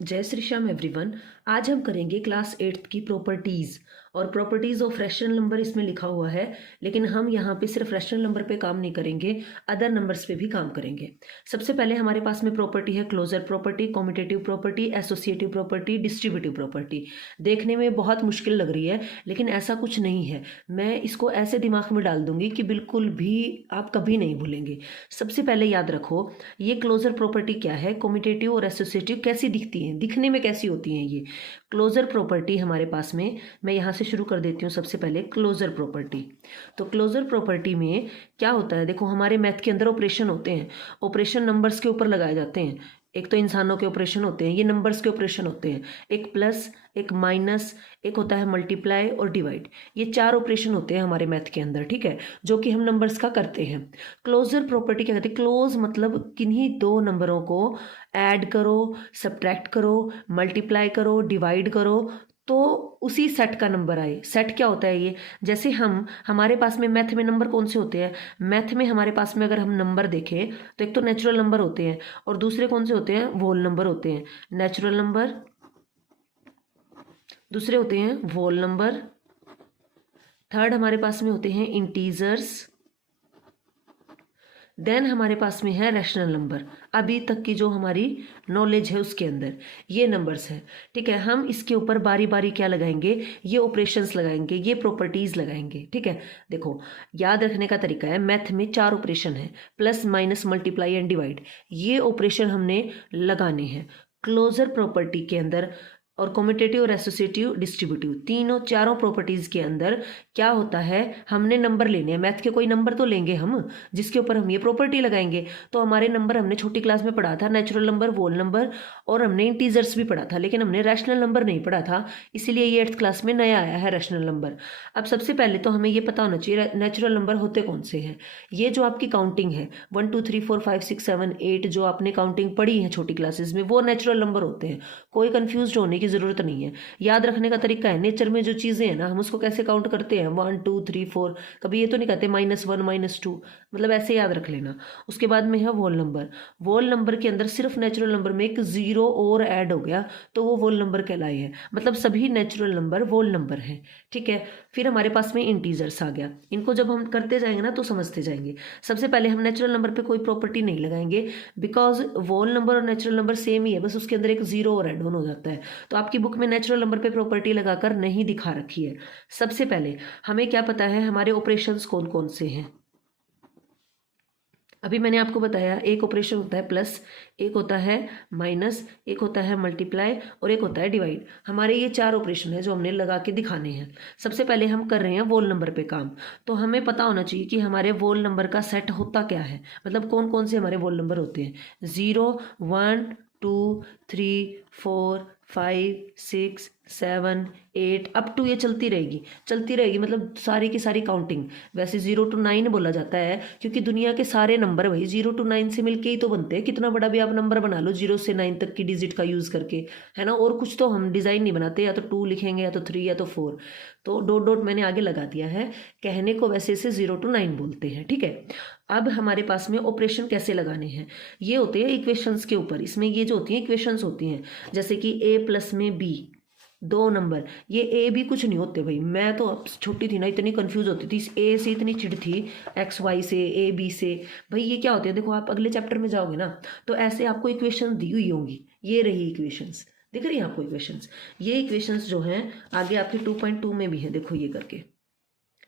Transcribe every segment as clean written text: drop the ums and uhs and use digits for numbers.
जय श्री श्याम एवरीवन। आज हम करेंगे क्लास 8th की प्रॉपर्टीज़ और प्रॉपर्टीज़ ऑफ रैशनल नंबर इसमें लिखा हुआ है, लेकिन हम यहाँ पे सिर्फ रैशनल नंबर पे काम नहीं करेंगे, अदर नंबर्स पे भी काम करेंगे। सबसे पहले हमारे पास में प्रॉपर्टी है closure property, commutative property, associative property, distributive property. देखने में बहुत मुश्किल लग रही है, लेकिन ऐसा कुछ नहीं है। मैं इसको ऐसे दिमाग में डाल दूंगी कि बिल्कुल भी आप कभी नहीं भूलेंगे। सबसे पहले याद रखो, ये क्लोजर प्रॉपर्टी क्या है, कॉम्यूटेटिव और एसोसिएटिव कैसी दिखती हैं, दिखने में कैसी होती हैं ये। क्लोजर प्रॉपर्टी हमारे पास में, मैं यहाँ से शुरू कर देती हूँ। सबसे पहले क्लोजर प्रॉपर्टी। तो क्लोजर प्रॉपर्टी में क्या होता है, देखो हमारे मैथ के अंदर ऑपरेशन होते हैं, ऑपरेशन नंबर्स के ऊपर लगाए जाते हैं। एक तो इंसानों के ऑपरेशन होते हैं, ये नंबर्स के ऑपरेशन होते हैं, एक प्लस, एक माइनस, एक होता है मल्टीप्लाई और डिवाइड। ये 4 ऑपरेशन होते हैं हमारे मैथ के अंदर, ठीक है, जो कि हम नंबर्स का करते हैं। क्लोजर प्रॉपर्टी क्या कहते हैं, क्लोज मतलब किन्हीं दो नंबरों को ऐड करो, सब्ट्रैक्ट करो, मल्टीप्लाई करो, डिवाइड करो तो उसी सेट का नंबर आए। सेट क्या होता है ये, जैसे हमारे पास में मैथ में नंबर कौन से होते हैं, मैथ में हमारे पास में अगर हम नंबर देखें तो एक तो नेचुरल नंबर होते हैं और दूसरे कौन से होते हैं, होल नंबर होते हैं। नेचुरल नंबर, दूसरे होते हैं होल नंबर, थर्ड हमारे पास में होते हैं इंटीजर्स, देन हमारे पास में है रैशनल नंबर। अभी तक की जो हमारी नॉलेज है उसके अंदर ये नंबर्स हैं, ठीक है। हम इसके ऊपर बारी बारी क्या लगाएंगे, ये ऑपरेशंस लगाएंगे, ये प्रॉपर्टीज लगाएंगे, ठीक है। देखो याद रखने का तरीका है, मैथ में 4 ऑपरेशन है, plus minus multiply and divide. ये ऑपरेशन हमने लगाने हैं क्लोजर प्रॉपर्टी के अंदर। और कॉम्यूटेटिव और एसोसिएटिव डिस्ट्रीब्यूटिव, तीनों चारों प्रॉपर्टीज के अंदर क्या होता है, हमने नंबर लेने हैं। मैथ के कोई नंबर तो लेंगे हम, जिसके ऊपर हम ये प्रॉपर्टी लगाएंगे। तो हमारे नंबर हमने छोटी क्लास में पढ़ा था, नेचुरल नंबर, होल नंबर और हमने इंटीजर्स भी पढ़ा था, लेकिन हमने रैशनल नंबर नहीं पढ़ा था, इसीलिए ये 8th क्लास में नया आया है रैशनल नंबर। अब सबसे पहले तो हमें ये पता होना चाहिए नेचुरल नंबर होते कौन से हैं। ये जो आपकी काउंटिंग है 1 2 3 4 5 6 7 8, जो आपने काउंटिंग पढ़ी है छोटी क्लासेस में, वो नेचुरल नंबर होते हैं। कोई कंफ्यूज होने की जरूरत नहीं है। याद रखने का तरीका है, नेचर में जो चीजें हैं ना, हम उसको कैसे काउंट करते हैं, 1 2 3 4, कभी ये तो नहीं कहते -1 -2, मतलब ऐसे याद रख लेना। उसके बाद में है वोल नंबर। वोल नंबर के अंदर सिर्फ नेचुरल नंबर में एक जीरो और ऐड हो गया तो वो वोल नंबर कहलाए हैं, मतलब सभी नेचुरल नंबर वोल नंबर हैं, ठीक है। फिर हमारे पास में इंटीजर्स आ गया। इनको जब हम करते जाएंगे ना तो समझते जाएंगे। सबसे पहले हम नेचुरल नंबर पे कोई प्रॉपर्टी नहीं लगाएंगे, बिकॉज वोल नंबर और नेचुरल नंबर सेम ही है, बस उसके अंदर एक जीरो और ऐड ऑन हो जाता है। तो आपकी बुक में नेचुरल नंबर पे प्रॉपर्टी लगाकर नहीं दिखा रखी है। सबसे पहले हमें क्या पता है, हमारे ऑपरेशंस कौन कौन से हैं। अभी मैंने आपको बताया, एक ऑपरेशन होता है प्लस, एक होता है माइनस, एक होता है मल्टीप्लाई और एक होता है डिवाइड। हमारे ये 4 ऑपरेशन है जो हमने लगा के दिखाने हैं। सबसे पहले हम कर रहे हैं वोल नंबर पे काम। तो हमें पता होना चाहिए कि हमारे वोल नंबर का सेट होता क्या है, मतलब कौन कौन से हमारे वोल नंबर होते हैं। 0 1 2 3 4 5 6 7 8 अप टू ये चलती रहेगी, चलती रहेगी, मतलब सारी की सारी काउंटिंग। वैसे 0 to 9 बोला जाता है क्योंकि दुनिया के सारे नंबर भाई 0 to 9 से मिलके ही तो बनते हैं। कितना बड़ा भी आप नंबर बना लो 0 से 9 तक की डिजिट का यूज़ करके, है ना। और कुछ तो हम डिज़ाइन नहीं बनाते, या तो 2 लिखेंगे या तो 3 या तो 4। तो डॉट डॉट मैंने आगे लगा दिया है, कहने को वैसे इसे 0 to 9 बोलते हैं, ठीक है। अब हमारे पास में ऑपरेशन कैसे लगाने हैं, ये होते हैं इक्वेशंस के ऊपर। इसमें ये जो होती हैं इक्वेशंस होती हैं, जैसे कि a प्लस में b, 2 नंबर, ये ए भी कुछ नहीं होते भाई। मैं तो छोटी थी ना, इतनी कंफ्यूज होती थी, इस ए से इतनी चिढ़ थी, एक्स वाई से, ए बी से। भाई ये क्या होते हैं, देखो आप अगले चैप्टर में जाओगे ना तो ऐसे आपको इक्वेशन दी हुई होंगी। ये रही इक्वेशंस, दिख रही है आपको इक्वेशंस। ये इक्वेशंस जो हैं आगे आपके 2.2 में भी है, देखो ये करके,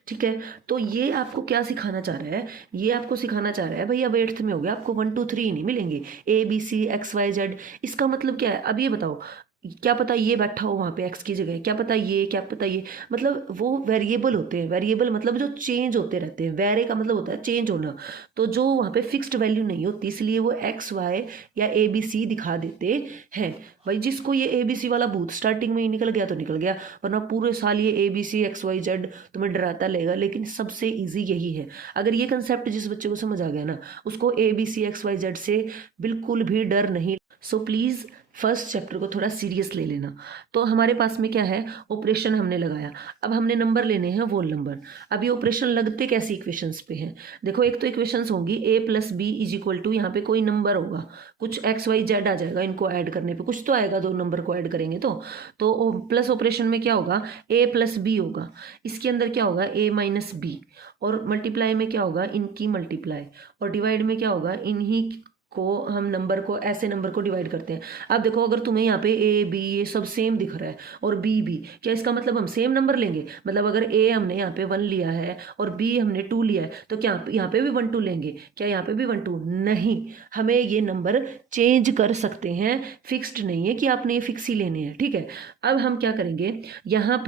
ठीक है। तो ये आपको क्या सिखाना चाह रहा है, ये आपको सिखाना चाह रहा है भाई अब 8th में हो गया, आपको 1 2 3 नहीं मिलेंगे, A B C X Y Z. इसका मतलब क्या है, अब ये बताओ, क्या पता ये बैठा हो वहाँ पे एक्स की जगह, क्या पता ये, क्या पता ये, मतलब वो वेरिएबल होते हैं। वेरिएबल मतलब जो चेंज होते रहते हैं, वेरे का मतलब होता है चेंज होना। तो जो वहाँ पे फिक्स्ड वैल्यू नहीं होती, इसलिए वो एक्स वाई या ए बी सी दिखा देते हैं। भाई जिसको ये ए बी सी वाला भूत स्टार्टिंग में ही निकल गया तो निकल गया, वरना पूरे साल ये A B C X Y Z तुम्हें डराता लेगा। लेकिन सबसे ईजी यही है, अगर ये कंसेप्ट जिस बच्चे को समझ आ गया ना, उसको A B C X Y Z से बिल्कुल भी डर नहीं। सो प्लीज़ फर्स्ट चैप्टर को थोड़ा सीरियस ले लेना। तो हमारे पास में क्या है, ऑपरेशन हमने लगाया, अब हमने नंबर लेने हैं वोल नंबर। अब ये ऑपरेशन लगते कैसी इक्वेशंस पे हैं, देखो एक तो इक्वेशंस होंगी a plus B is equal to, यहाँ पे कोई नंबर होगा, कुछ एक्स वाई जेड आ जाएगा, इनको ऐड करने पे कुछ तो आएगा, दो नंबर को ऐड करेंगे तो प्लस ऑपरेशन में क्या होगा, a प्लस बी होगा, इसके अंदर क्या होगा a माइनस बी, और मल्टीप्लाई में क्या होगा, इनकी मल्टीप्लाई, और डिवाइड में क्या होगा, इन्हीं को हम नंबर को, ऐसे नंबर को डिवाइड करते हैं। अब देखो अगर तुम्हें यहाँ पे ए बी ये सब सेम दिख रहा है और बी बी, क्या इसका मतलब हम सेम नंबर लेंगे, मतलब अगर ए हमने यहाँ पे 1 लिया है और बी हमने 2 लिया है तो क्या यहाँ पे भी 1 2 लेंगे, क्या यहाँ पे भी 1 2 नहीं, हमें ये नंबर चेंज कर सकते हैं, फिक्स्ड नहीं है कि आपने ये फिक्स ही लेने हैं, ठीक है। अब हम क्या करेंगे, यहाँ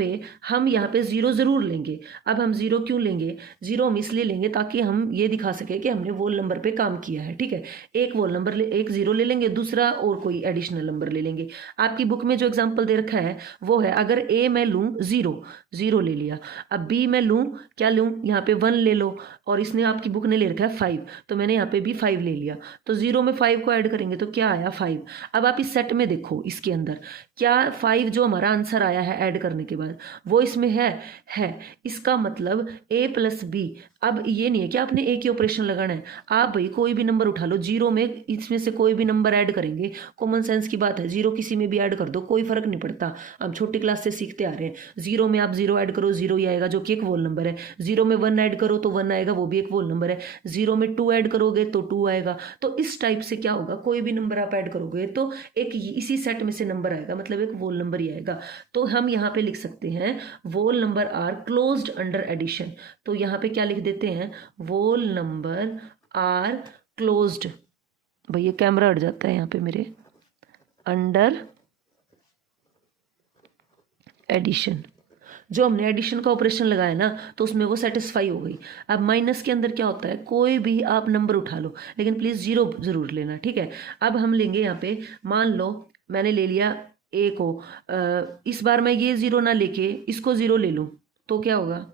पे जीरो जरूर लेंगे। अब हम जीरो क्यों लेंगे, जीरो हम इसलिए लेंगे ताकि हम ये दिखा सके कि हमने वो नंबर पे काम किया है, ठीक है। एक वोल नंबर एक जीरो ले लेंगे, दूसरा और कोई एडिशनल नंबर ले लेंगे। आपकी बुक में जो एग्जांपल दे रखा है वो है, अगर ए मैं लूँ जीरो ले लिया, अब बी मैं लूँ, क्या लूँ, यहाँ पे 1 ले लो, और इसने आपकी बुक ने ले रखा है 5, तो मैंने यहाँ पे भी 5 ले लिया, तो जीरो में 5 को ऐड करेंगे तो क्या आया 5। अब आप इस सेट में देखो, इसके अंदर क्या 5 जो हमारा आंसर आया है ऐड करने के बाद वो इसमें है। इसका मतलब a प्लस बी। अब ये नहीं है कि आपने एक ही ऑपरेशन लगाना है, आप भाई कोई भी नंबर उठा लो, जीरो में इसमें से कोई भी नंबर ऐड करेंगे, कॉमन सेंस की बात है, जीरो किसी में भी ऐड कर दो कोई फर्क नहीं पड़ता, हम छोटी क्लास से सीखते आ रहे हैं। जीरो में आप जीरो ऐड करो, जीरो ही आएगा जो कि एक वोल नंबर है, जीरो में 1 ऐड करो तो 1 आएगा, वो भी एक वोल नंबर है, जीरो में 2 ऐड करोगे तो 2 आएगा। तो इस टाइप से क्या होगा, कोई भी नंबर आप ऐड करोगे तो एक इसी सेट में से नंबर आएगा, मतलब एक वोल नंबर ही आएगा। तो हम यहाँ पे लिख सकते हैं whole number are closed under addition, तो यहाँ पे क्या लिख देते हैं, वोल नंबर आर क्लोज्ड, भैया कैमरा हट जाता है यहाँ पे मेरे, अंडर एडिशन। जो हमने एडिशन का ऑपरेशन लगाया ना तो उसमें वो सेटिस्फाई हो गई। अब माइनस के अंदर क्या होता है, कोई भी आप नंबर उठा लो लेकिन प्लीज़ जीरो जरूर लेना, ठीक है। अब हम लेंगे यहाँ पे, मान लो मैंने ले लिया ए को, इस बार मैं ये जीरो ना लेके इसको जीरो ले लूँ तो क्या होगा,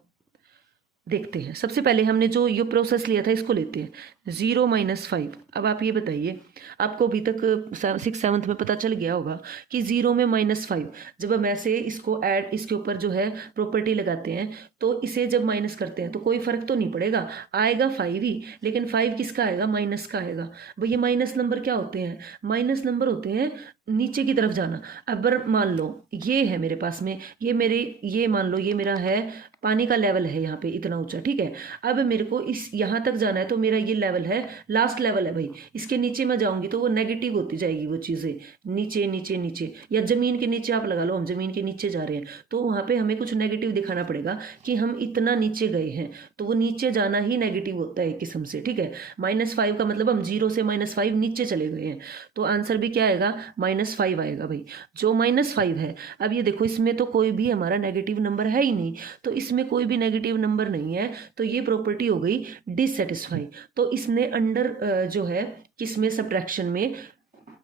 देखते हैं। सबसे पहले हमने जो ये प्रोसेस लिया था इसको लेते हैं, 0 - 5। अब आप ये बताइए, आपको अभी तक 6th 7th में पता चल गया होगा कि 0 में -5, जब हम ऐसे इसको ऐड, इसके ऊपर जो है प्रॉपर्टी लगाते हैं तो इसे जब माइनस करते हैं तो कोई फर्क तो नहीं पड़ेगा, आएगा 5 ही, लेकिन 5 किसका आएगा, माइनस का आएगा। भैया माइनस नंबर क्या होते हैं, माइनस नंबर होते हैं नीचे की तरफ जाना। अब मान लो ये है मेरे पास में, ये मान लो ये मेरा है, पानी का लेवल है यहाँ पे इतना ऊंचा, ठीक है। अब मेरे को इस यहाँ तक जाना है तो मेरा ये लेवल है, लास्ट लेवल है भाई, इसके नीचे मैं जाऊंगी तो वो नेगेटिव होती जाएगी वो चीज़ें, नीचे नीचे नीचे, या जमीन के नीचे आप लगा लो, हम जमीन के नीचे जा रहे हैं तो वहाँ पे हमें कुछ नेगेटिव दिखाना पड़ेगा कि हम इतना नीचे गए हैं, तो वो नीचे जाना ही नेगेटिव होता है एक किस्म से, ठीक है। -5 का मतलब हम 0 से -5 नीचे चले गए हैं, तो आंसर भी क्या आएगा, -5 आएगा भाई, जो -5 है। अब ये देखो इसमें तो कोई भी हमारा नेगेटिव नंबर है ही नहीं, तो इसमें कोई भी नेगेटिव नंबर नहीं है, तो ये प्रॉपर्टी हो गई डिससेटिस्फाई। तो इसने अंडर जो है किसमें, सब्ट्रैक्शन में,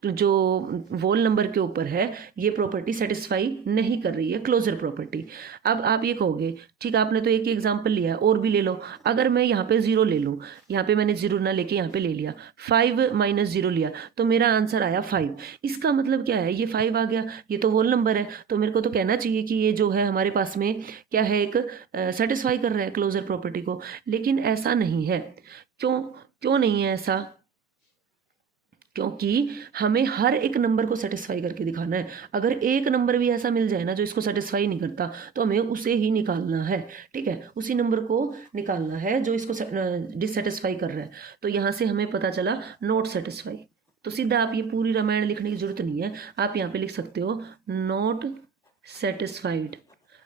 जो वोल नंबर के ऊपर है ये प्रॉपर्टी सेटिस्फाई नहीं कर रही है, क्लोजर प्रॉपर्टी। अब आप ये कहोगे ठीक, आपने तो एक ही एग्जांपल लिया, और भी ले लो। अगर मैं यहाँ पे 0 ले लूँ, यहाँ पे मैंने 0 ना लेके यहाँ पे ले लिया, 5 - 0 लिया तो मेरा आंसर आया 5। इसका मतलब क्या है, ये 5 आ गया, ये तो वोल नंबर है, तो मेरे को तो कहना चाहिए कि ये जो है हमारे पास में क्या है, एक सेटिस्फाई कर रहा है क्लोजर प्रॉपर्टी को। लेकिन ऐसा नहीं है, क्यों नहीं है ऐसा, क्योंकि हमें हर एक नंबर को सेटिस्फाई करके दिखाना है। अगर एक नंबर भी ऐसा मिल जाए ना जो इसको सेटिस्फाई नहीं करता तो हमें उसे ही निकालना है, ठीक है, उसी नंबर को निकालना है जो इसको डिससेटिस्फाई कर रहा है। तो यहाँ से हमें पता चला नॉट सेटिस्फाई, तो सीधा आप ये पूरी रामायण लिखने की जरूरत नहीं है, आप यहाँ पे लिख सकते हो नॉट सेटिस्फाइड,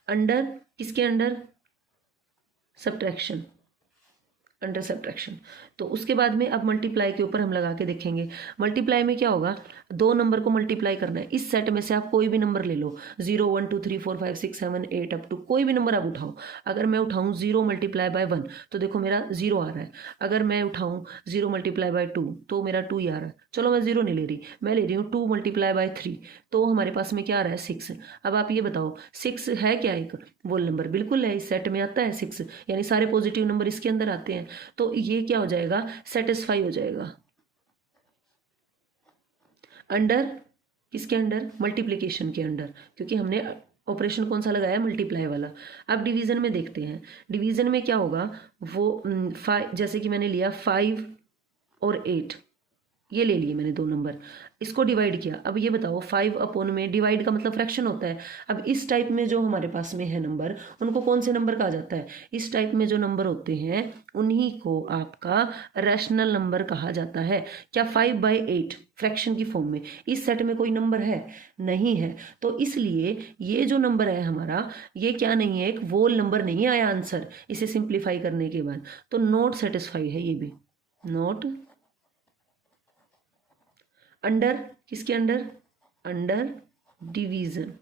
अंडर किसके अंडर, सब्ट्रैक्शन, अंडर सब्ट्रैक्शन। तो उसके बाद में अब मल्टीप्लाई के ऊपर हम लगा के देखेंगे। मल्टीप्लाई में क्या होगा, दो नंबर को मल्टीप्लाई करना है, इस सेट में से आप कोई भी नंबर ले लो, 0 1 2 3 4 5 6 7 8 अप टू कोई भी नंबर आप उठाओ। अगर मैं उठाऊं 0 × 1 तो देखो मेरा 0 आ रहा है, अगर मैं उठाऊं 0 × 2 तो मेरा 2 ही आ रहा है। चलो मैं 0 नहीं ले रही, मैं ले रही हूँ 2 × 3, तो हमारे पास में क्या आ रहा है 6। अब आप ये बताओ 6 है क्या एक वोल नंबर, बिल्कुल है, इस सेट में आता है 6, यानी सारे पॉजिटिव नंबर इसके अंदर आते हैं, तो ये क्या हो जाएगा, सेटिस्फाई हो जाएगा, अंडर किसके अंडर, मल्टीप्लिकेशन के अंडर, क्योंकि हमने ऑपरेशन कौन सा लगाया, मल्टीप्लाई वाला। अब डिवीजन में देखते हैं, डिवीजन में क्या होगा, वो 5, जैसे कि मैंने लिया 5 और 8, ये ले लिए मैंने 2 नंबर, इसको डिवाइड किया। अब ये बताओ 5 अपॉन में डिवाइड का मतलब फ्रैक्शन होता है। अब इस टाइप में जो हमारे पास में है नंबर, उनको कौन से नंबर कहा जाता है, इस टाइप में जो नंबर होते हैं उन्हीं को आपका रैशनल नंबर कहा जाता है। क्या 5/8 फ्रैक्शन की फॉर्म में इस सेट में कोई नंबर है, नहीं है, तो इसलिए ये जो नंबर है हमारा, ये क्या नहीं है, एक वोल नंबर नहीं आया आंसर इसे सिंप्लीफाई करने के बाद, तो नॉट सेटिस्फाई है, ये भी नॉट अंडर, किसके अंडर, अंडर डिवीजन।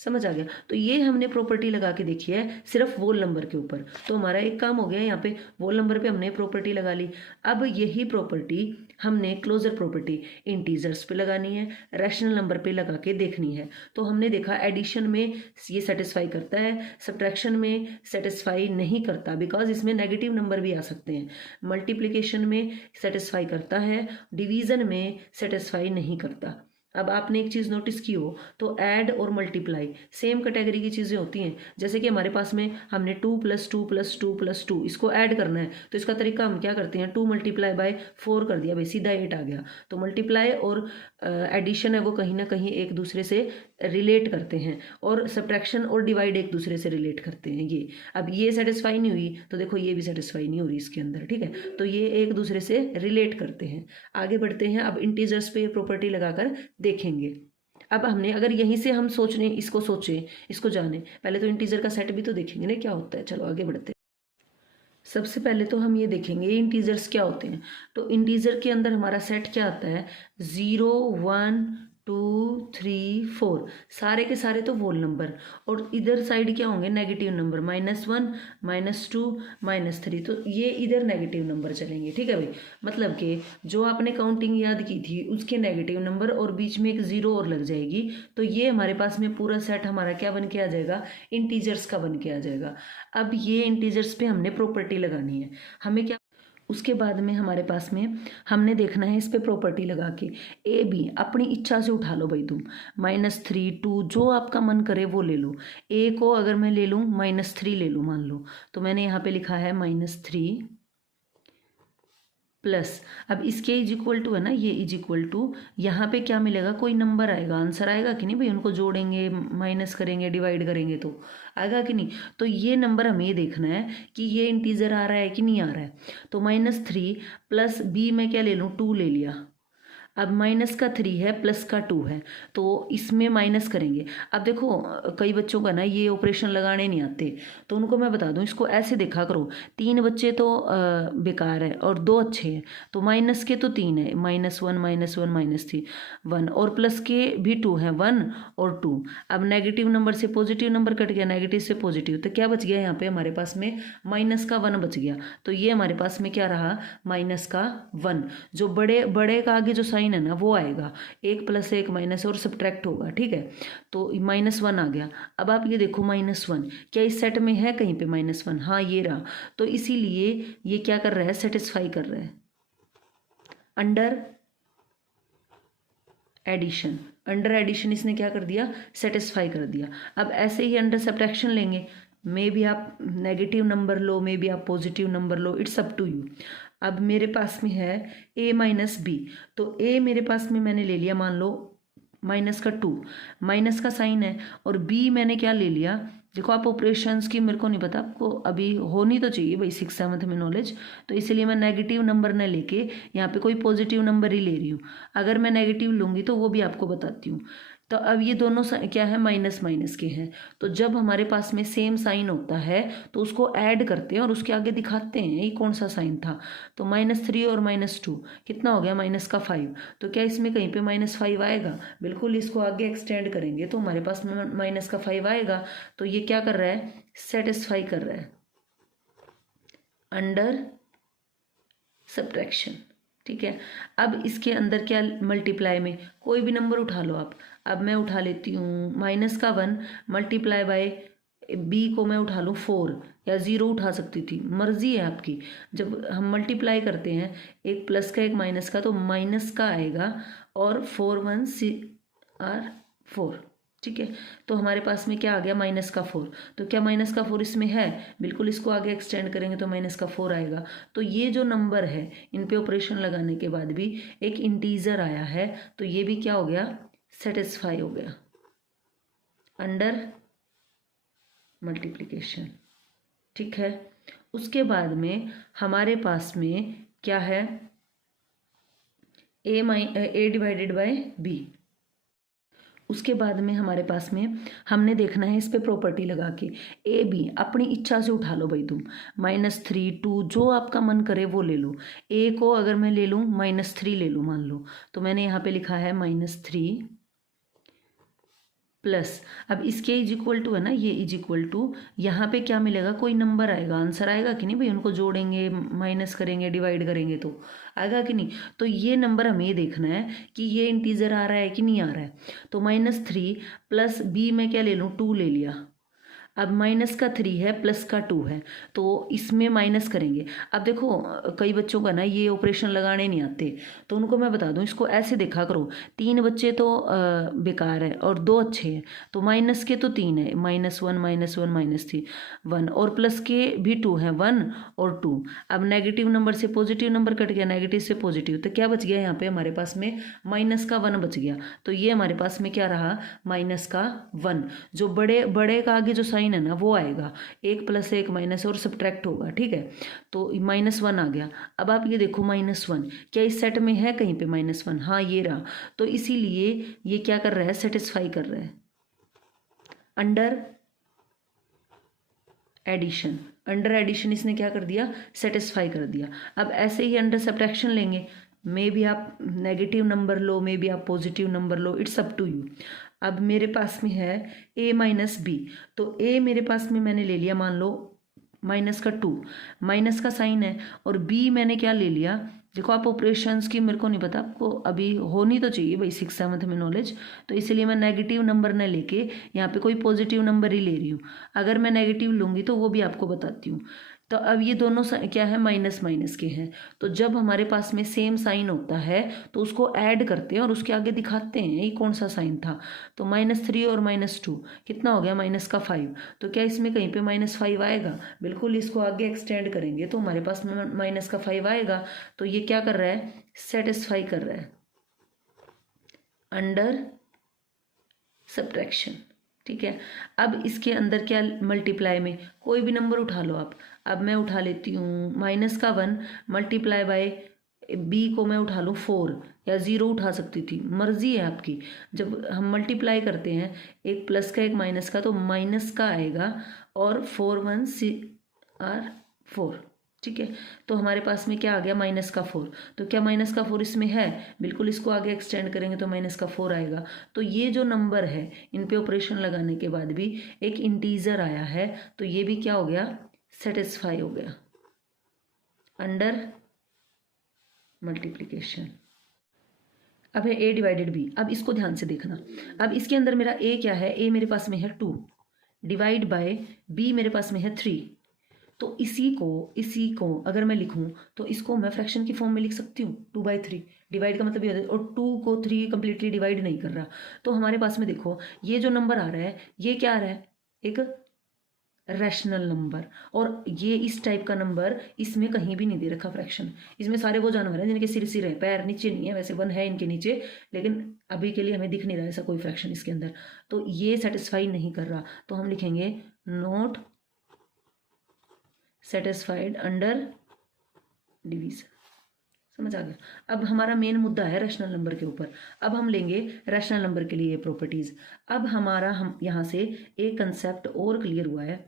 समझ आ गया। तो ये हमने प्रॉपर्टी लगा के देखी है सिर्फ वोल नंबर के ऊपर, तो हमारा एक काम हो गया, यहाँ पे वोल नंबर पे हमने प्रॉपर्टी लगा ली। अब यही प्रॉपर्टी हमने क्लोजर प्रॉपर्टी इंटीजर्स पे लगानी है, रैशनल नंबर पे लगा के देखनी है। तो हमने देखा एडिशन में ये सेटिस्फाई करता है, सब्ट्रैक्शन में सेटिस्फाई नहीं करता बिकॉज इसमें नेगेटिव नंबर भी आ सकते हैं, मल्टीप्लिकेशन में सेटिस्फाई करता है, डिवीजन में सेटिस्फाई नहीं करता। अब आपने एक चीज़ नोटिस की हो तो ऐड और मल्टीप्लाई सेम कैटेगरी की चीज़ें होती हैं। जैसे कि हमारे पास में हमने 2 + 2 + 2 + 2 इसको ऐड करना है, तो इसका तरीका हम क्या करते हैं, 2 × 4 कर दिया भाई, सीधा 8 आ गया। तो मल्टीप्लाई और एडिशन है वो कहीं ना कहीं एक दूसरे से रिलेट करते हैं, और सब्ट्रैक्शन और डिवाइड एक दूसरे से रिलेट करते हैं। ये अब ये सेटिस्फाई नहीं हुई तो देखो ये भी सेटिस्फाई नहीं हो रही इसके अंदर, ठीक है, तो ये एक दूसरे से रिलेट करते हैं। आगे बढ़ते हैं, अब इंटीजर्स पे प्रॉपर्टी लगाकर देखेंगे। अब हमने अगर यहीं से हम सोचने इसको सोचें, इसको जाने, पहले तो इंटीजर का सेट भी तो देखेंगे ना क्या होता है। चलो आगे बढ़ते हैं। सबसे पहले तो हम ये देखेंगे इंटीजर्स क्या होते हैं। तो इंटीजर के अंदर हमारा सेट क्या आता है, 0 1 2 3 4, सारे के सारे तो वोल नंबर, और इधर साइड क्या होंगे, नेगेटिव नंबर, -1 -2 -3, तो ये इधर नेगेटिव नंबर चलेंगे, ठीक है भाई। मतलब कि जो आपने काउंटिंग याद की थी उसके नेगेटिव नंबर और बीच में एक 0 और लग जाएगी, तो ये हमारे पास में पूरा सेट हमारा क्या बन के आ जाएगा, इंटीजर्स का बन के आ जाएगा। अब ये इंटीजर्स पे हमने प्रॉपर्टी लगानी है, हमें क्या, उसके बाद में हमारे पास में हमने देखना है इस पे प्रॉपर्टी लगा के, ए बी अपनी इच्छा से उठा लो भाई तुम, -3 2 जो आपका मन करे वो ले लो। ए को अगर मैं ले लूँ -3 ले लूँ मान लो, तो मैंने यहाँ पे लिखा है -3 प्लस, अब इसके इज इक्वल टू है ना, ये इज इक्वल टू, यहाँ पे क्या मिलेगा, कोई नंबर आएगा, आंसर आएगा कि नहीं भाई, उनको जोड़ेंगे माइनस करेंगे डिवाइड करेंगे तो आएगा कि नहीं। तो ये नंबर हमें ये देखना है कि ये इंटीजर आ रहा है कि नहीं आ रहा है। तो -3 प्लस बी में क्या ले लूँ, 2 ले लिया। अब -3 है +2 है, तो इसमें माइनस करेंगे। अब देखो कई बच्चों का ना ये ऑपरेशन लगाने नहीं आते, तो उनको मैं बता दूं, इसको ऐसे देखा करो, 3 बच्चे तो बेकार है और 2 अच्छे हैं, तो माइनस के तो 3 है, -1 -1 -3 1, और प्लस के भी 2 है, 1 और 2। अब नेगेटिव नंबर से पॉजिटिव नंबर कट गया, नेगेटिव से पॉजिटिव, तो क्या बच गया यहाँ पे हमारे पास में, -1 बच गया। तो ये हमारे पास में क्या रहा, -1। जो बड़े का आगे जो साइन है ना वो आएगा, 1 + 1 माइनस और सब्ट्रैक्ट होगा, ठीक है, तो -1 आ गया। अब आप ये देखो -1 क्या इस सेट में है कहीं पे -1, हाँ ये रहा, तो इसीलिए ये क्या कर रहा है, सेटिस्फाई कर रहा है अंडर एडिशन। अंडर एडिशन इसने क्या कर दिया, सेटिस्फाई कर दिया। अब ऐसे ही अंडर सब्ट्रैक्शन लेंगे, मे भी आप नेगेटिव नंबर लो, मे भी आप पॉजिटिव नंबर लो, इट्स अप टू यू। अब मेरे पास में है a - b, तो a मेरे पास में मैंने ले लिया, मान लो -2, माइनस का साइन है, और b मैंने क्या ले लिया, देखो आप ऑपरेशंस की मेरे को नहीं पता, आपको अभी होनी तो चाहिए भाई 6th 7th में नॉलेज, तो इसलिए मैं नेगेटिव नंबर न लेके यहाँ पे कोई पॉजिटिव नंबर ही ले रही हूँ। अगर मैं नेगेटिव लूँगी तो वो भी आपको बताती हूँ। तो अब ये दोनों क्या है, माइनस माइनस के हैं, तो जब हमारे पास में सेम साइन होता है तो उसको ऐड करते हैं और उसके आगे दिखाते हैं ये कौन सा साइन था। तो -3 और -2 कितना हो गया, -5। तो क्या इसमें कहीं पे -5 आएगा, बिल्कुल इसको आगे एक्सटेंड करेंगे तो हमारे पास में -5 आएगा। तो ये क्या कर रहा है, सेटिस्फाई कर रहा है अंडर सब्ट्रैक्शन, ठीक है। अब इसके अंदर क्या, मल्टीप्लाई में कोई भी नंबर उठा लो आप। अब मैं उठा लेती हूँ -1 × बी को मैं उठा लूँ 4 या 0 उठा सकती थी, मर्जी है आपकी। जब हम मल्टीप्लाई करते हैं एक प्लस का एक माइनस का, तो माइनस का आएगा और 4 1 आर 4, ठीक है। तो हमारे पास में क्या आ गया, माइनस का 4। तो क्या माइनस का 4 इसमें है, बिल्कुल इसको आगे एक्सटेंड करेंगे तो माइनस का 4 आएगा। तो ये जो नंबर है इन पे ऑपरेशन लगाने के बाद भी एक इंटीजर आया है, तो ये भी क्या हो गया, सेटिस्फाई हो गया अंडर मल्टीप्लिकेशन, ठीक है। उसके बाद में हमारे पास में क्या है, ए डिवाइडेड बाय बी। उसके बाद में हमारे पास में हमने देखना है इस पे प्रॉपर्टी लगा के, ए बी अपनी इच्छा से उठा लो भाई तुम, -3 2 जो आपका मन करे वो ले लो। ए को अगर मैं ले लूँ -3 ले लूँ मान लो, तो मैंने यहाँ पे लिखा है -3 प्लस, अब इसके इज इक्वल टू है ना, ये इज इक्वल टू, यहाँ पे क्या मिलेगा, कोई नंबर आएगा, आंसर आएगा कि नहीं भाई, उनको जोड़ेंगे माइनस करेंगे डिवाइड करेंगे तो आएगा कि नहीं। तो ये नंबर हमें ये देखना है कि ये इंटीजर आ रहा है कि नहीं आ रहा है। तो -3 प्लस बी में क्या ले लूँ, 2 ले लिया। अब माइनस का 3 है प्लस का 2 है, तो इसमें माइनस करेंगे। अब देखो कई बच्चों का ना ये ऑपरेशन लगाने नहीं आते, तो उनको मैं बता दूं, इसको ऐसे देखा करो, 3 बच्चे तो बेकार है और 2 अच्छे हैं, तो माइनस के तो 3 है, -1 -1 -3 1, और प्लस के भी 2 है, 1 और 2। अब नेगेटिव नंबर से पॉजिटिव नंबर कट गया, नेगेटिव से पॉजिटिव, तो क्या बच गया यहाँ पे हमारे पास में, माइनस का 1 बच गया। तो ये हमारे पास में क्या रहा, माइनस का 1। जो बड़े का आगे जो साइन है ना वो आएगा, 1 + 1 माइनस और सब्ट्रैक्ट होगा, ठीक है। तो -1 आ गया। अब आप ये देखो -1 क्या इस सेट में है कहीं पे -1, हाँ ये रहा। तो इसीलिए ये क्या कर रहा है, सेटिस्फाई कर रहा है अंडर एडिशन। अंडर एडिशन इसने क्या कर दिया, सेटिस्फाई कर दिया। अब ऐसे ही अंडर सब्ट्रैक्शन लेंगे, मे भी आप नेगेटिव नंबर लो, मे भी आप पॉजिटिव नंबर लो, इट्स अप टू यू। अब मेरे पास में है a - b, तो a मेरे पास में मैंने ले लिया मान लो -2, माइनस का साइन है, और b मैंने क्या ले लिया, देखो आप ऑपरेशंस की मेरे को नहीं पता, आपको अभी होनी तो चाहिए भाई 6th 7th में नॉलेज, तो इसीलिए मैं नेगेटिव नंबर न लेके यहाँ पे कोई पॉजिटिव नंबर ही ले रही हूँ। अगर मैं नेगेटिव लूँगी तो वो भी आपको बताती हूँ। तो अब ये दोनों क्या है, माइनस माइनस के हैं, तो जब हमारे पास में सेम साइन होता है तो उसको ऐड करते हैं और उसके आगे दिखाते हैं ये कौन सा साइन था। तो -3 और -2 कितना हो गया, -5। तो क्या इसमें कहीं पे -5 आएगा, बिल्कुल इसको आगे एक्सटेंड करेंगे तो हमारे पास में -5 आएगा। तो ये क्या कर रहा है, सेटिस्फाई कर रहा है अंडर सब्ट्रैक्शन, ठीक है। अब इसके अंदर क्या, मल्टीप्लाई में कोई भी नंबर उठा लो आप। अब मैं उठा लेती हूँ -1 मल्टीप्लाई बाय बी को मैं उठा लूँ 4 या 0 उठा सकती थी, मर्जी है आपकी। जब हम मल्टीप्लाई करते हैं एक प्लस का एक माइनस का, तो माइनस का आएगा और 4 1 आर 4, ठीक है। तो हमारे पास में क्या आ गया, -4। तो क्या -4 इसमें है, बिल्कुल इसको आगे एक्सटेंड करेंगे तो -4 आएगा। तो ये जो नंबर है इन पे ऑपरेशन लगाने के बाद भी एक इंटीजर आया है, तो ये भी क्या हो गया, सेटिस्फाई हो गया अंडर मल्टीप्लिकेशन। अब है a डिवाइडेड b, अब इसको ध्यान से देखना। अब इसके अंदर मेरा a क्या है, a मेरे पास में है 2 डिवाइड बाय b मेरे पास में है 3। तो इसी को अगर मैं लिखूं तो इसको मैं फ्रैक्शन की फॉर्म में लिख सकती हूँ, 2/3। डिवाइड का मतलब ये होता है, और 2 को 3 कंप्लीटली डिवाइड नहीं कर रहा। तो हमारे पास में देखो ये जो नंबर आ रहा है ये क्या आ रहा है, एक रैशनल नंबर, और ये इस टाइप का नंबर इसमें कहीं भी नहीं दे रखा फ्रैक्शन। इसमें सारे वो जानवर हैं जिनके सिर है, पैर नीचे नहीं है, वैसे 1 है इनके नीचे, लेकिन अभी के लिए हमें दिख नहीं रहा ऐसा कोई फ्रैक्शन इसके अंदर। तो ये सेटिस्फाई नहीं कर रहा, तो हम लिखेंगे नॉट सेटिस्फाइड अंडर डिवीजन। समझ आ गया। अब हमारा मेन मुद्दा है रैशनल नंबर के ऊपर। अब हम लेंगे रैशनल नंबर के लिए प्रॉपर्टीज। अब हम यहाँ से एक कंसेप्ट और क्लियर हुआ है।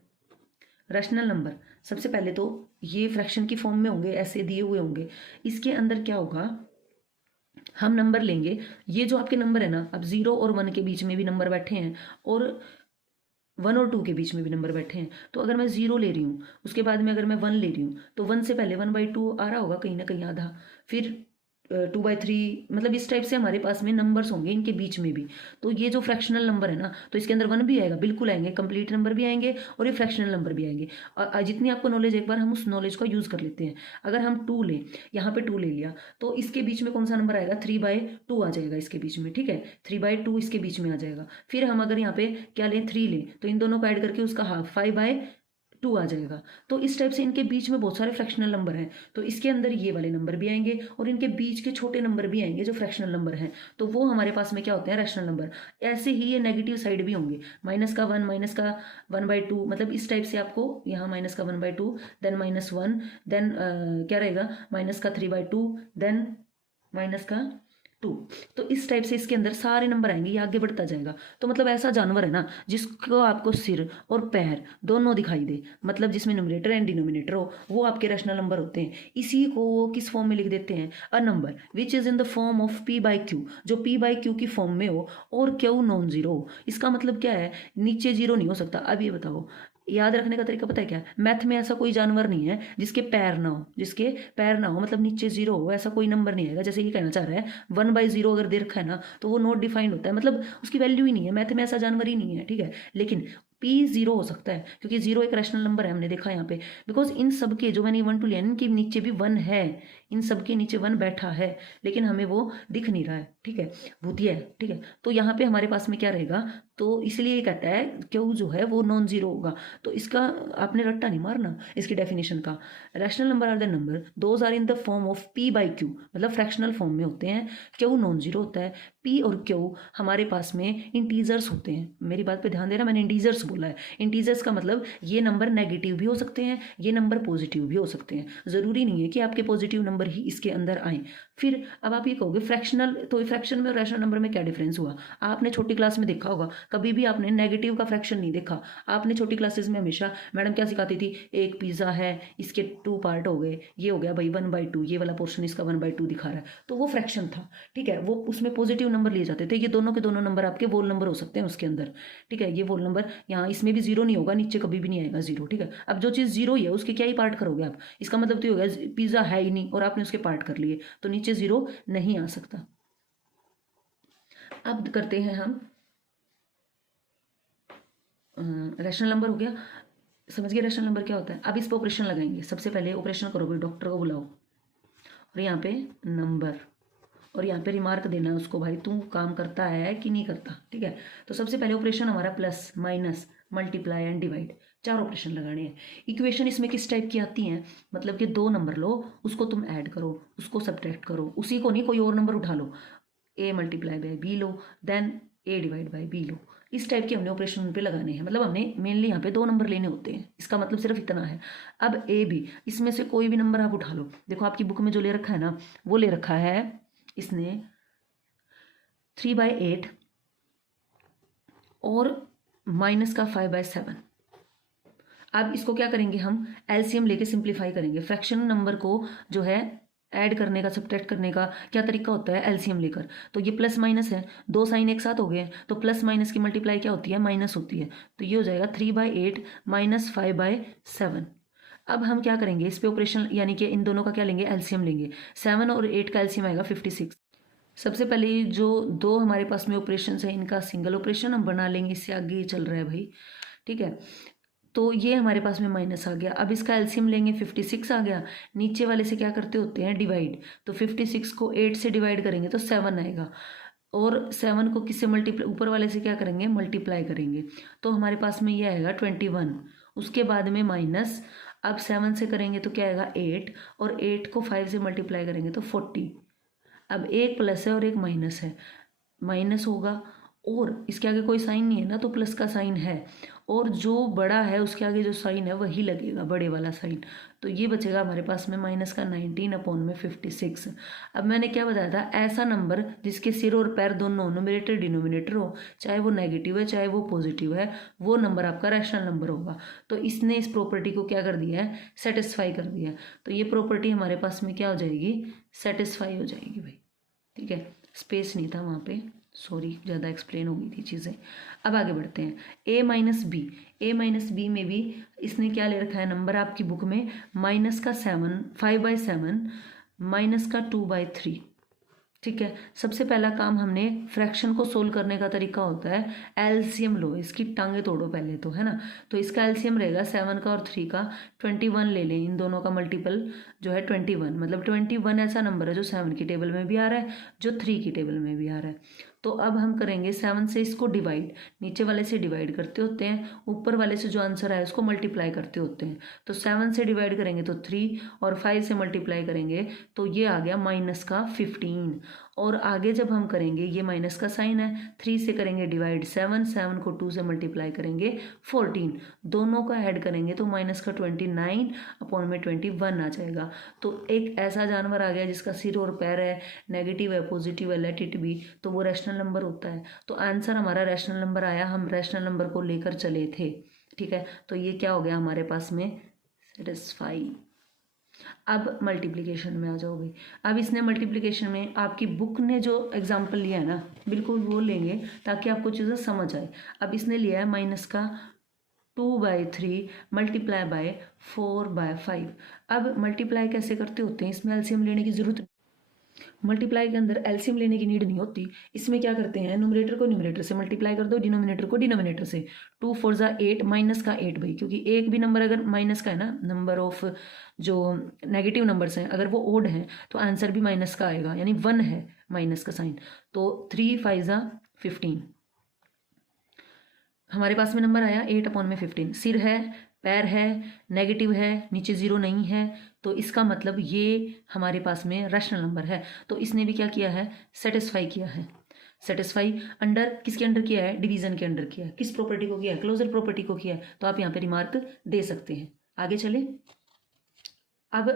रैशनल नंबर सबसे पहले तो ये फ्रैक्शन की फॉर्म में होंगे, ऐसे दिए हुए होंगे। इसके अंदर क्या होगा, हम नंबर लेंगे, ये जो आपके नंबर है ना, अब 0 और 1 के बीच में भी नंबर बैठे हैं और 1 और 2 के बीच में भी नंबर बैठे हैं। तो अगर मैं 0 ले रही हूँ, उसके बाद में अगर मैं 1 ले रही हूँ, तो 1 से पहले 1/2 आ रहा होगा कहीं ना कहीं आधा, फिर 2/3, मतलब इस टाइप से हमारे पास में नंबर्स होंगे इनके बीच में भी। तो ये जो फ्रैक्शनल नंबर है ना, तो इसके अंदर 1 भी आएगा, बिल्कुल आएंगे, कंप्लीट नंबर भी आएंगे और ये फ्रैक्शनल नंबर भी आएंगे। और जितनी आपको नॉलेज, एक बार हम उस नॉलेज को यूज़ कर लेते हैं। अगर हम 2 लें, यहाँ पे 2 ले लिया, तो इसके बीच में कौन सा नंबर आएगा, 3/2 आ जाएगा इसके बीच में, ठीक है, 3/2 इसके बीच में आ जाएगा। फिर हम अगर यहाँ पे क्या लें, 3 लें, तो इन दोनों को ऐड करके उसका हाफ 5/2 आ जाएगा। तो इस टाइप से इनके बीच में बहुत सारे फ्रैक्शनल नंबर हैं, तो इसके अंदर ये वाले नंबर भी आएंगे और इनके बीच के छोटे नंबर भी आएंगे जो फ्रैक्शनल नंबर हैं, तो वो हमारे पास में क्या होते हैं, रैशनल नंबर। ऐसे ही ये नेगेटिव साइड भी होंगे, माइनस का 1, माइनस का 1/2, मतलब इस टाइप से आपको यहाँ माइनस का 1/2, देन -1, देन क्या रहेगा, माइनस का 3/2, देन माइनस का 2। तो इस टाइप से इसके अंदर सारे नंबर आएंगे, ये आगे बढ़ता जाएगा। तो मतलब ऐसा जानवर है ना जिसको आपको सिर और पैर दोनों दिखाई दे, मतलब जिसमें न्यूमरेटर एंड डिनोमिनेटर हो, वो आपके रैशनल नंबर होते हैं। इसी को वो किस फॉर्म में लिख देते हैं, a number which is in the form of p/q, जो p/q की फॉर्म में हो और q नॉन जीरो हो। इसका मतलब क्या है, नीचे जीरो नहीं हो सकता। अब ये बताओ, याद रखने का तरीका पता है क्या, मैथ में ऐसा कोई जानवर नहीं है जिसके पैर ना हो, जिसके पैर ना हो मतलब नीचे जीरो हो, ऐसा कोई नंबर नहीं आएगा। जैसे ये कहना चाह रहा है 1/0 अगर दे रखा है ना, तो वो नॉट डिफाइंड होता है, मतलब उसकी वैल्यू ही नहीं है, मैथ में ऐसा जानवर ही नहीं है, ठीक है। लेकिन p0 हो सकता है, क्योंकि 0 एक रैशनल नंबर है, हमने देखा यहाँ पे, बिकॉज इन सब के जो मैंने 1 to लिया, इनके नीचे भी 1 है, इन सब के नीचे 1 बैठा है, लेकिन हमें वो दिख नहीं रहा है, ठीक है, भूतिया है, ठीक है। तो यहाँ पे हमारे पास में क्या रहेगा, तो इसलिए ये कहता है क्यू जो है वो नॉन जीरो होगा। तो इसका आपने रट्टा नहीं मारना इसकी डेफिनेशन का। Rational number are the number those are in the form of p/q, मतलब फ्रैक्शनल फॉर्म में होते हैं, क्यू नॉन जीरो होता है, p और q हमारे पास में इंटीजर्स होते हैं। मेरी बात पे ध्यान देना, मैंने इंटीजर्स बोला है। इंटीजर्स का मतलब ये नंबर नेगेटिव भी हो सकते हैं, ये नंबर पॉजिटिव भी हो सकते हैं, ज़रूरी नहीं है कि आपके पॉजिटिव नंबर ही इसके अंदर आए। फिर अब आप ये कहोगे फ्रैक्शनल, तो फ्रैक्शन में और रैशनल नंबर में क्या डिफरेंस हुआ। आपने छोटी क्लास में देखा होगा, कभी भी आपने नेगेटिव का फ्रैक्शन नहीं देखा। आपने छोटी क्लासेस में हमेशा मैडम क्या सिखाती थी, एक पिज़्ज़ा है, इसके 2 पार्ट हो गए, ये हो गया भाई 1/2, ये वाला पोर्शन इसका 1/2 दिखा रहा है, तो वो फ्रैक्शन था, ठीक है। वो उसमें पॉजिटिव नंबर लिए जाते थे, ये दोनों के दोनों नंबर आपके वोल नंबर हो सकते हैं उसके अंदर, ठीक है। ये वोल नंबर यहाँ इसमें भी जीरो नहीं होगा, नीचे कभी भी नहीं आएगा जीरो, ठीक है। अब जो चीज़ जीरो ही है उसके क्या ही पार्ट करोगे आप, इसका मतलब तो हो गया पिज़्ज़ा है ही नहीं और आपने उसके पार्ट कर लिए, तो नीचे जीरो नहीं आ सकता। अब करते हैं हम रैशनल नंबर, हो गया, समझ गए रैशनल नंबर क्या होता है। अब इस पर ऑपरेशन लगाएंगे। सबसे पहले ऑपरेशन करो भाई, डॉक्टर को बुलाओ और यहाँ पे नंबर, और यहाँ पे रिमार्क देना है उसको, भाई तू काम करता है कि नहीं करता, ठीक है। तो सबसे पहले ऑपरेशन हमारा plus, minus, multiply and divide, 4 operation लगाने हैं। इक्वेशन इसमें किस टाइप की आती हैं, मतलब कि 2 नंबर लो, उसको तुम ऐड करो, उसको सब्ट्रैक्ट करो, उसी को नहीं कोई और नंबर उठा लो, a मल्टीप्लाई बाय b लो, then a divide by b लो। इस टाइप के हमने ऑपरेशन पे लगाने हैं, मतलब हमने मेनली यहाँ पे 2 नंबर लेने होते हैं, इसका मतलब सिर्फ इतना है। अब a b, इसमें से कोई भी नंबर आप उठा लो। देखो आपकी बुक में जो ले रखा है ना, वो ले रखा है इसने 3/8 और माइनस का 5/7। अब इसको क्या करेंगे, हम एलसीएम लेके सिंप्लीफाई करेंगे। फ्रैक्शन नंबर को जो है ऐड करने का, सब्ट्रैक्ट करने का क्या तरीका होता है, एलसीएम लेकर। तो ये प्लस माइनस है, 2 साइन एक साथ हो गए, तो प्लस माइनस की मल्टीप्लाई क्या होती है, माइनस होती है। तो ये हो जाएगा 3/8 माइनस 5/7। अब हम क्या करेंगे इस पे ऑपरेशन, यानी कि इन दोनों का क्या लेंगे, एलसीएम लेंगे। 7 और 8 का एलसीएम आएगा 56। सबसे पहले जो 2 हमारे पास में ऑपरेशन है, इनका सिंगल ऑपरेशन हम बना लेंगे, इससे आगे ये चल रहा है भाई, ठीक है। तो ये हमारे पास में माइनस आ गया। अब इसका एलसीएम लेंगे, 56 आ गया। नीचे वाले से क्या करते होते हैं, डिवाइड, तो 56 को 8 से डिवाइड करेंगे तो 7 आएगा, और 7 को किससे मल्टीप्लाई, ऊपर वाले से क्या करेंगे, मल्टीप्लाई करेंगे, तो हमारे पास में ये आएगा 21। उसके बाद में माइनस, अब 7 से करेंगे तो क्या आएगा 8, और 8 को 5 से मल्टीप्लाई करेंगे तो 40। अब एक प्लस है और एक माइनस है, माइनस होगा और इसके आगे कोई साइन नहीं है ना, तो प्लस का साइन है, और जो बड़ा है उसके आगे जो साइन है वही लगेगा, बड़े वाला साइन। तो ये बचेगा हमारे पास में माइनस का 19/56। अब मैंने क्या बताया था, ऐसा नंबर जिसके सिर और पैर दोनों न्यूमरेटर डिनोमिनेटर हो, चाहे वो नेगेटिव है चाहे वो पॉजिटिव है, वो नंबर आपका रैशनल नंबर होगा। तो इसने इस प्रॉपर्टी को क्या कर दिया है, सेटिस्फाई कर दिया। तो ये प्रॉपर्टी हमारे पास में क्या हो जाएगी, सेटिस्फाई हो जाएगी भाई, ठीक है। स्पेस नहीं था वहाँ पे, सॉरी, ज़्यादा एक्सप्लेन हो गई थी चीज़ें। अब आगे बढ़ते हैं, a minus B. a minus B में भी इसने क्या ले रखा है नंबर आपकी बुक में, माइनस का 5/7 माइनस का 2/3, ठीक है। सबसे पहला काम हमने फ्रैक्शन को सोल्व करने का तरीका होता है एलसीएम लो, इसकी टांगे तोड़ो पहले तो, है ना। तो इसका एलसीएम रहेगा 7 का और 3 का, 21 ले लें, इन दोनों का मल्टीपल जो है 21, मतलब 21 ऐसा नंबर है जो 7 की टेबल में भी आ रहा है, जो 3 की टेबल में भी आ रहा है। तो अब हम करेंगे 7 से इसको डिवाइड, नीचे वाले से डिवाइड करते होते हैं, ऊपर वाले से जो आंसर आया उसको मल्टीप्लाई करते होते हैं। तो 7 से डिवाइड करेंगे तो 3 और 5 से मल्टीप्लाई करेंगे तो ये आ गया माइनस का 15। और आगे जब हम करेंगे, ये माइनस का साइन है, 3 से करेंगे डिवाइड 7, 7 को 2 से मल्टीप्लाई करेंगे 14, दोनों का ऐड करेंगे तो माइनस का 29 अपॉन में 21 आ जाएगा। तो एक ऐसा जानवर आ गया जिसका सिर और पैर है, नेगेटिव है, पॉजिटिव है, लेट इट बी, तो वो रैशनल नंबर होता है। तो आंसर हमारा रैशनल नंबर आया, हम रैशनल नंबर को लेकर चले थे। ठीक है, तो ये क्या हो गया हमारे पास में, सेटिस्फाई। अब मल्टीप्लिकेशन में आ जाओगे। अब इसने मल्टीप्लिकेशन में आपकी बुक ने जो एग्जाम्पल लिया है ना, बिल्कुल वो लेंगे ताकि आपको चीज़ें समझ आए। अब इसने लिया है माइनस का 2/3 मल्टीप्लाई बाय 4/5। अब मल्टीप्लाई कैसे करते होते हैं, इसमें एलसीएम लेने की जरूरत, मल्टीप्लाई के अंदर एलसीएम लेने की नीड नहीं होती। इसमें क्या करते हैं, न्यूमरेटर को न्यूमरेटर से मल्टीप्लाई कर दो, डिनोमिनेटर को डिनोमिनेटर से। 2 4 जा 8, माइनस का 8 भाई, क्योंकि एक भी नंबर अगर माइनस का है ना, नंबर ऑफ जो नेगेटिव नंबर्स हैं, अगर वो ओड हैं तो आंसर भी माइनस का आएगा, यानी 1 है माइनस का साइन। तो 3 5 जा 15, हमारे पास में नंबर आया 8 अपॉन में 15। सिर है, पैर है, नेगेटिव है, नीचे 0 नहीं है, तो इसका मतलब ये हमारे पास में रैशनल नंबर है। तो इसने भी क्या किया है, सेटिस्फाई किया है। सेटिस्फाई अंडर किसके अंडर किया है, डिवीजन के अंडर किया है। किस प्रॉपर्टी को किया है, क्लोजर प्रॉपर्टी को किया है। तो आप यहाँ पे रिमार्क दे सकते हैं। आगे चले, अब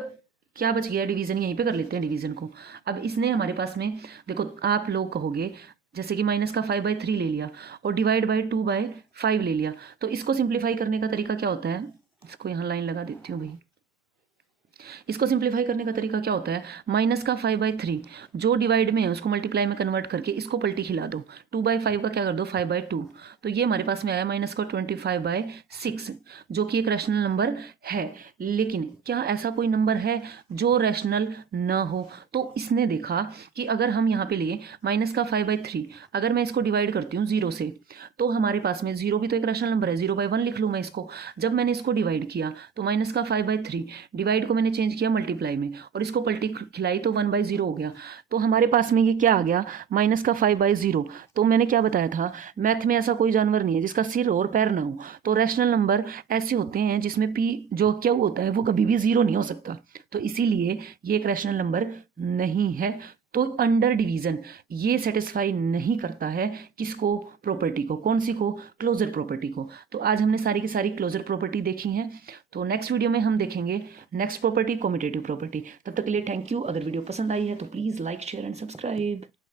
क्या बच गया, डिवीजन, यहीं पे कर लेते हैं डिवीजन को। अब इसने हमारे पास में, देखो आप लोग कहोगे जैसे कि माइनस का 5/3 ले लिया और डिवाइड बाय 2/5 ले लिया, तो इसको सिंप्लीफाई करने का तरीका क्या होता है, इसको यहाँ लाइन लगा देती हूँ भाई। इसको सिंप्लीफाई करने का तरीका क्या होता है, माइनस का 5/3 जो डिवाइड में है उसको मल्टीप्लाई में कन्वर्ट करके इसको पलटी खिला दो, 2/5 का क्या कर दो 5/2, तो ये हमारे पास में आया माइनस का 25/6, जो कि एक रैशनल नंबर है। लेकिन क्या ऐसा कोई नंबर है जो रैशनल न हो, तो इसने देखा कि अगर हम यहाँ पे लिए माइनस का 5/3, अगर मैं इसको डिवाइड करती हूँ 0 से, तो हमारे पास में 0 भी तो एक रैशनल नंबर है, 0/1 लिख लूँ मैं इसको। जब मैंने इसको डिवाइड किया तो माइनस का 5/3 डिवाइड को मैंने चेंज किया मल्टीप्लाई में और इसको पलटी खिलाई तो 1/0 हो गया। तो हमारे पास में ये क्या आ गया, माइनस का 5/0। तो मैंने क्या बताया था, मैथ में ऐसा कोई जानवर नहीं है जिसका सिर और पैर ना हो। तो रैशनल नंबर ऐसे होते हैं जिसमें पी जो क्या होता है वो कभी भी 0 नहीं हो सकता। तो इसीलिए ये एक रैशनल नंबर नहीं है। तो अंडर डिवीजन ये सेटिस्फाई नहीं करता है किसको, प्रॉपर्टी को, कौन सी को, क्लोजर प्रॉपर्टी को। तो आज हमने सारी की सारी क्लोजर प्रॉपर्टी देखी हैं। तो नेक्स्ट वीडियो में हम देखेंगे नेक्स्ट प्रॉपर्टी, कम्यूटेटिव प्रॉपर्टी। तब तक के लिए थैंक यू। अगर वीडियो पसंद आई है तो please like, share and subscribe.